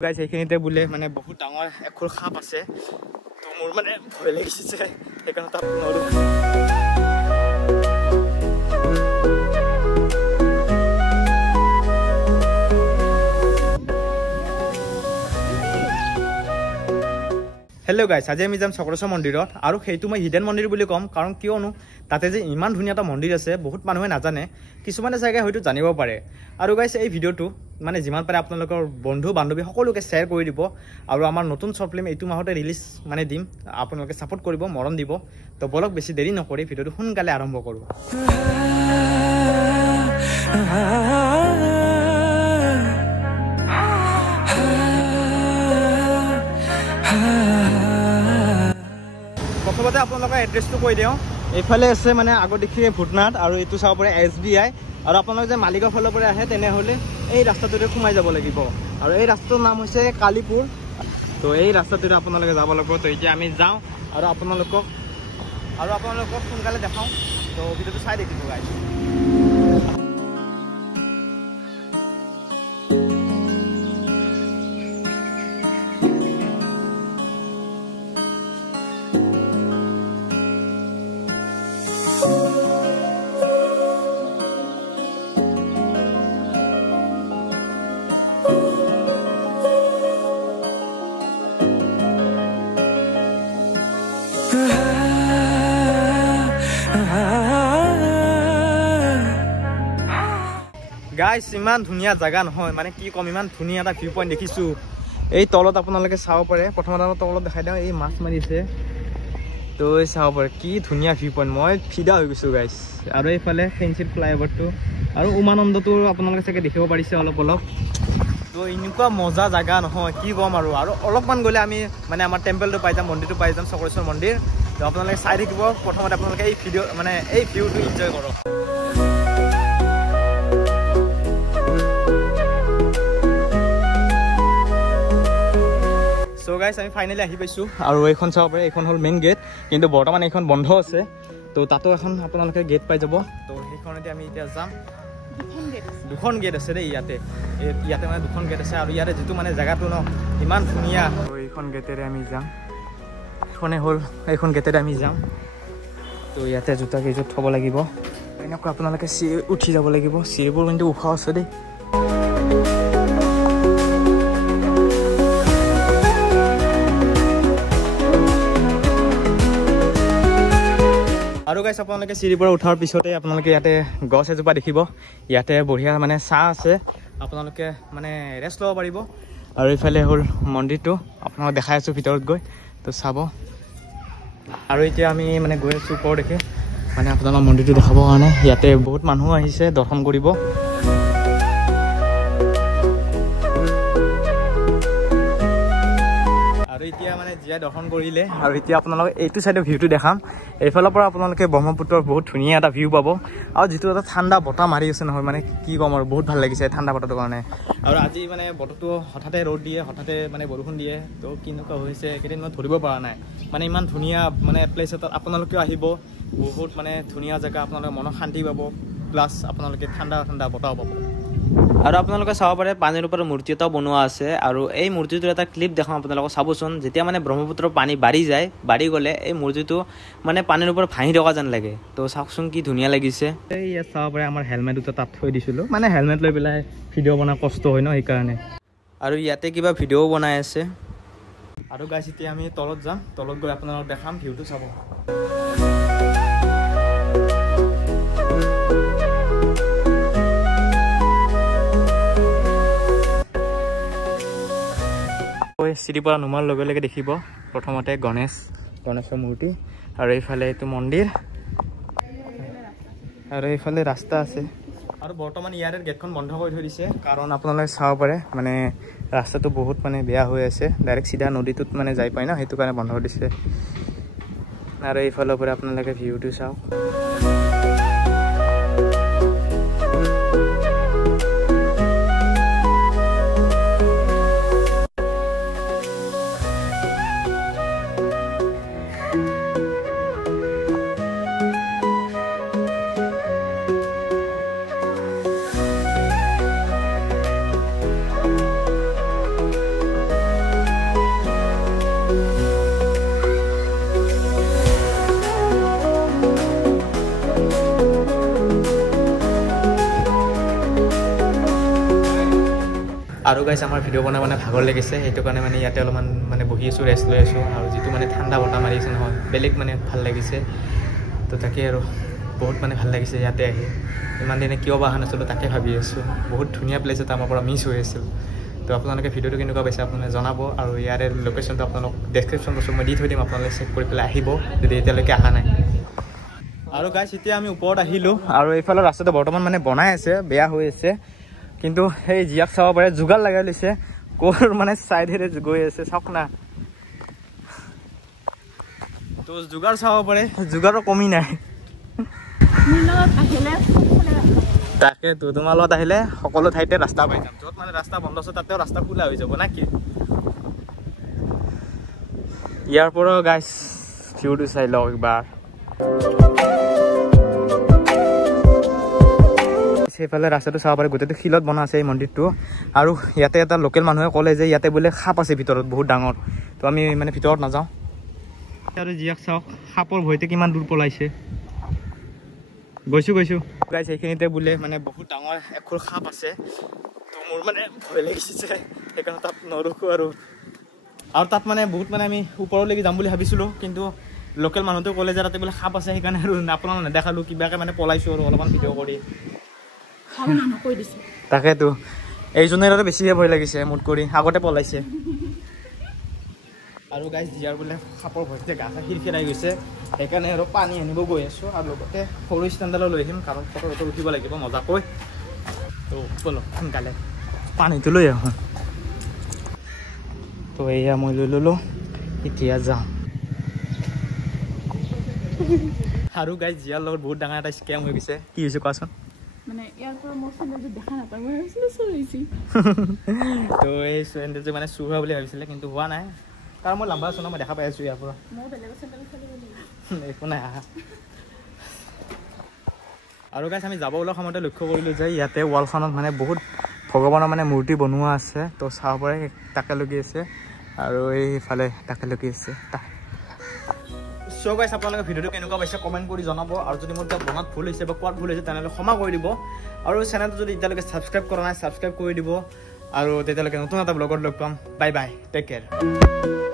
guys এইখিনিতে বুলে মানে বহুত ডাঙৰ এখুৰ খাপ আছে তো মোৰ মানে ভয় লাগিছে সেইকাৰণে তাত নৰো हेलो गाइस आज আমি যাম চক্ৰেশ্বৰ মন্দিৰত আৰু সেইটো মই হিডেন মন্দিৰ বুলি কম কাৰণ কিয়নো তাতে যে ইমান ধুনীয়া এটা মন্দিৰ আছে বহুত মানুহে নাজানে কিছুমানে চাগে হয়তো জানিব পাৰে আৰু গাইস এই ভিডিওটো মানে যিমান পাৰে আপোনালোকৰ বন্ধু বান্ধৱী সকলোকে শেয়াৰ কৰি দিব আৰু আমাৰ নতুন শৰ্ট ফিল্ম এইটো মাহতে ৰিলিজ মানে দিম আপোনালোকে সাপোৰ্ট কৰিব মৰম দিব তো বলক বেছি দেৰি নকৰি ভিডিওটো সোনকালে আৰম্ভ কৰো প্ৰথমতে আপোনালোকৰ এড্ৰেছটো কৈ দিওঁ এইফালে আছে মানে আগত দেখি ভূটনাথ আৰু এইটো চাব পাৰে SBI আৰু আপোনালোক যে মালিকৰ ফালৰ পৰা আহে তেনেহ'লে এই ৰাস্তাটোৰে সোমাই যাব লাগিব আৰু এই ৰাস্তাটোৰ নাম হৈছে কালীপুৰ তো এই ৰাস্তাটোৰে আপোনালোকে যাব লাগিব তো এতিয়া আমি যাওঁ আৰু আপোনালোকক সোনকালে দেখাওঁ তো ভিডিঅ'টো চাই দেখিব গাইছ গাইস ইমান ধুনীয়া জায়গা নহয় মানে কি কম ইমান ধুনীয়া এটা ভিউ পইণ্ট দেখিছো এই তলত আপোনালোকে চাব পাৰে প্ৰথমতে তলত দেখাই দিওঁ এই মাছ মাৰিছে তো চাব পাৰে কি ধুনীয়া ভিউ পইণ্ট মই ফিদা হৈ গৈছো গাইস আৰু এইফালে ফেঞ্চিৰ ফ্লাইঅভাৰটো আৰু উমানন্দটো আপোনালোকে চাগে দেখিব পাৰিছে অলপ তো এনেকুৱা মজা জায়গা নহয় কি কম আৰু অলপমান গ'লে আমি মানে আমাৰ টেম্পলটো পাই যাম মন্দিৰটো পাই যাম চক্ৰেশ্বৰ মন্দিৰ তো আপোনালোকে চাই থাকিব প্ৰথমতে আপোনালোকে এই ভিডিঅ' মানে এই ভিউটো এনজয় কৰক So guys আমি ফাইনালি আহি পাইছো আৰু এইখন চাব পাৰে এইখন হ'ল মেইন গেট কিন্তু বৰ্তমান এইখন বন্ধ আছে তো তাতো এখন আপোনালোকে গেট পাই যাব তো সেইখনতে আমি এতিয়া যাম দুখন গেট আছে দেই ইয়াতে মানে দুখন গেট আছে আৰু ইয়াতে যিটো মানে জায়গাটো ন ইমান ধুনীয়া তো এইখন গেটেৰে আমি যাম এইখন গেটেৰে আমি যাম তো ইয়াতে জোতা কেইযোৰ থ'ব লাগিব এনেকুৱা আপোনালোকে উঠি যাব লাগিব চিৰিবোৰ কিন্তু ওখ আছে দেই আৰু গাইছ আপোনালোকে চিৰিৰ পৰা উঠাৰ পিছতে আপোনালোকে ইয়াতে গছ এজোপা দেখিব ইয়াতে বঢ়িয়া মানে ছাঁ আছে আপোনালোকে মানে ৰেষ্ট ল'ব পাৰিব আৰু এইফালে হ'ল মন্দিৰটো আপোনালোক দেখাই আছোঁ ভিতৰত গৈ তো চাব আৰু এতিয়া আমি মানে গৈ আছোঁ ওপৰ দেখে মানে আপোনালোকৰ মন্দিৰটো দেখাবৰ কাৰণে ইয়াতে বহুত মানুহ আহিছে দৰ্শন কৰিব আৰু এতিয়া মানে জিয়া দৰ্শন কৰিলে আৰু এতিয়া আপোনালোকে এইটো চাইডৰ ভিউটো দেখাম এইফালৰ পৰা আপোনালোকে ব্ৰহ্মপুত্ৰৰ বহুত ধুনীয়া এটা ভিউ পাব আৰু যিটো এটা ঠাণ্ডা বতাহ মাৰি আছে নহয় মানে কি ক'ম আৰু বহুত ভাল লাগিছে ঠাণ্ডা বতাহটোৰ কাৰণে আৰু আজি মানে বতৰটো হঠাতে ৰ'দ দিয়ে হঠাতে মানে বৰষুণ দিয়ে তো কেনেকুৱা হৈছে এইকেইদিন মই ধৰিব পৰা নাই মানে ইমান ধুনীয়া মানে প্লেচ এটাত আপোনালোকেও আহিব বহুত মানে ধুনীয়া জেগা আপোনালোকে মনত শান্তি পাব প্লাছ আপোনালোকে ঠাণ্ডা বতাহ পাব আৰু আপোনালোকে চাব পাৰে পানীৰ ওপৰত মূৰ্তি এটাও বনোৱা আছে আৰু এই মূৰ্তিটোৰ এটা ক্লিপ দেখাম আপোনালোকক চাবচোন যেতিয়া মানে ব্ৰহ্মপুত্ৰৰ পানী বাঢ়ি গ'লে এই মূৰ্তিটো মানে পানীৰ ওপৰত ভাঁহি থকা যেন লাগে তো চাওকচোন কি ধুনীয়া লাগিছে এই ইয়াত চাব পাৰে আমাৰ হেলমেট দুটা তাত থৈ দিছিলোঁ মানে হেলমেট লৈ পেলাই ভিডিঅ' বনাই কষ্ট হয় ন সেইকাৰণে আৰু ইয়াতে কিবা ভিডিঅ'ও বনাই আছে আৰু গাইছ এতিয়া আমি তলত যাম তলত গৈ আপোনালোকক দেখাম ভিউটো চাব চিৰিৰ পৰা নুমাৰ লগে লগে দেখিব প্ৰথমতে গণেশৰ মূৰ্তি আৰু এইফালে এইটো মন্দিৰ আৰু এইফালে ৰাস্তা আছে আৰু বৰ্তমান ইয়াৰে গেটখন বন্ধ কৰি থৈ দিছে কাৰণ আপোনালোকে চাব পাৰে মানে ৰাস্তাটো বহুত মানে বেয়া হৈ আছে ডাইৰেক্ট চিধা নদীটোত মানে যাই পায় ন সেইটো কাৰণে বন্ধ কৰি দিছে আৰু এইফালৰ পৰা আপোনালোকে ভিউটো চাওক আৰু গাইছ আমাৰ ভিডিঅ' বনাই মানে ভাগৰ লাগিছে সেইটো কাৰণে মানে ইয়াতে অলপমান মানে বহি আছোঁ ৰেষ্ট লৈ আছোঁ আৰু যিটো মানে ঠাণ্ডা বতাহ মাৰি আছে নহয় বেলেগ মানে ভাল লাগিছে তো তাকে আৰু বহুত মানে ভাল লাগিছে ইয়াতে আহি ইমান দিনে কিয় বা অহা নাছিলোঁ তাকে ভাবি আছোঁ বহুত ধুনীয়া প্লেচ এটা আমাৰ পৰা মিছ হৈ আছিল তো আপোনালোকে ভিডিঅ'টো কেনেকুৱা পাইছে আপোনালোকে জনাব আৰু ইয়াৰে লোকেশ্যনটো আপোনালোক ডেছক্ৰিপশ্যন বক্সত মই দি থৈ দিম আপোনালোকে চেক কৰি পেলাই আহিব যদি এতিয়ালৈকে অহা নাই আৰু গাইছ এতিয়া আমি ওপৰত আহিলোঁ আৰু এইফালৰ ৰাস্তাটো বৰ্তমান মানে বনাই আছে বেয়া হৈ আছে কিন্তু সেই জীয়াক চাব পাৰে যোগাৰ লগাই লৈছে ক'ৰ মানে চাইডেৰে গৈ আছে চাওক না তো যোগাৰ চাব পাৰে যোগাৰৰ কমি নাই তাকেতো তোমাৰ লগত আহিলে সকলো ঠাইতে ৰাস্তা পাই যাম য'ত মানে ৰাস্তা বন্ধ আছে তাতেও ৰাস্তা খোলা হৈ যাব না কি ইয়াৰ পৰাও গাইছ ভিউটো চাই লওক একবাৰ সেইফালে ৰাস্তাটো চাব পাৰে গোটেইটো শিলত বনা আছে এই মন্দিৰটো আৰু ইয়াতে এটা লোকেল মানুহে ক'লে যে ইয়াতে বোলে সাপ আছে ভিতৰত বহুত ডাঙৰ তো আমি মানে ভিতৰত নাযাওঁ আৰু জীয়াক চাওক সাপৰ ভয়তে কিমান দূৰ পলাইছে গৈছোঁ গাইছ সেইখিনিতে বোলে মানে বহুত ডাঙৰ এখোৰ সাপ আছে তো মোৰ মানে ভয় লাগিছে সেইকাৰণে তাত নৰখোঁ আৰু তাত মানে বহুত মানে আমি ওপৰলৈকে যাম বুলি ভাবিছিলোঁ কিন্তু লোকেল মানুহটো ক'লে যে তাতে বোলে সাপ আছে সেইকাৰণে আৰু আপোনালোক নেদেখালোঁ কিবাকৈ মানে পলাইছোঁ আৰু অলপমান ভিডিঅ' কৰি তাকেতো এইজনেৰ আৰু বেছিহে ভয় লাগিছে মুঠ কৰি আগতে পলাইছে আৰু গাইছ জিয়াৰ বোলে সাপৰ ভয়তে গা চা খিৰখিৰাই গৈছে সেইকাৰণে আৰু পানী আনিব গৈ আছোঁ আৰু লগতে সৰু ষ্টেণ্ডালো লৈ আহিম কাৰণ ফটো উঠিব লাগিব মজাকৈ তো ব'লক সোনকালে পানীটো লৈ আহোঁ তো এয়া মই লৈ ল'লোঁ এতিয়া যাওঁ আৰু গাইছ জিয়াৰ লগত বহুত ডাঙৰ এটা স্কেম হৈ গৈছে কি হৈছে কোৱাচোন মানে ইয়াৰ পৰা মই চেণ্ডেলযোৰ দেখা নাপায় মই ভাবিছিলোঁ চুৰ হৈছে তো এই চেণ্ডেলযোৰ মানে চুৰ হোৱা বুলি ভাবিছিলে কিন্তু হোৱা নাই কাৰণ মই লাম্বা আছোঁ ন মই দেখা পাই আছোঁ ইয়াৰ পৰা মই বেলেগৰ চেণ্ডেল খেলিব লাগিব একো নাই আহা আৰু গাইছ আমি যাব ওলোৱা সময়তে লক্ষ্য কৰিলোঁ যে ইয়াতে ৱালখনত মানে বহুত ভগৱানৰ মানে মূৰ্তি বনোৱা আছে তো চাব পাৰে তাকে লগি আছে আৰু এইফালে তাকে লগি আছে চ' গাইছ আপোনালোকে ভিডিঅ'টো কেনেকুৱা পাইছে কমেণ্ট কৰি জনাব আৰু যদি মোৰ কিবা বনাত ভুল হৈছে বা কোৱাত ভুল হৈছে তেনেহ'লে ক্ষমা কৰি দিব আৰু চেনেলটো যদি এতিয়ালৈকে ছাবস্ক্ৰাইব কৰা নাই ছাবস্ক্ৰাইব কৰি দিব আৰু তেতিয়ালৈকে নতুন এটা ব্লগত লগ পাম বাই বাই টেক কেয়াৰ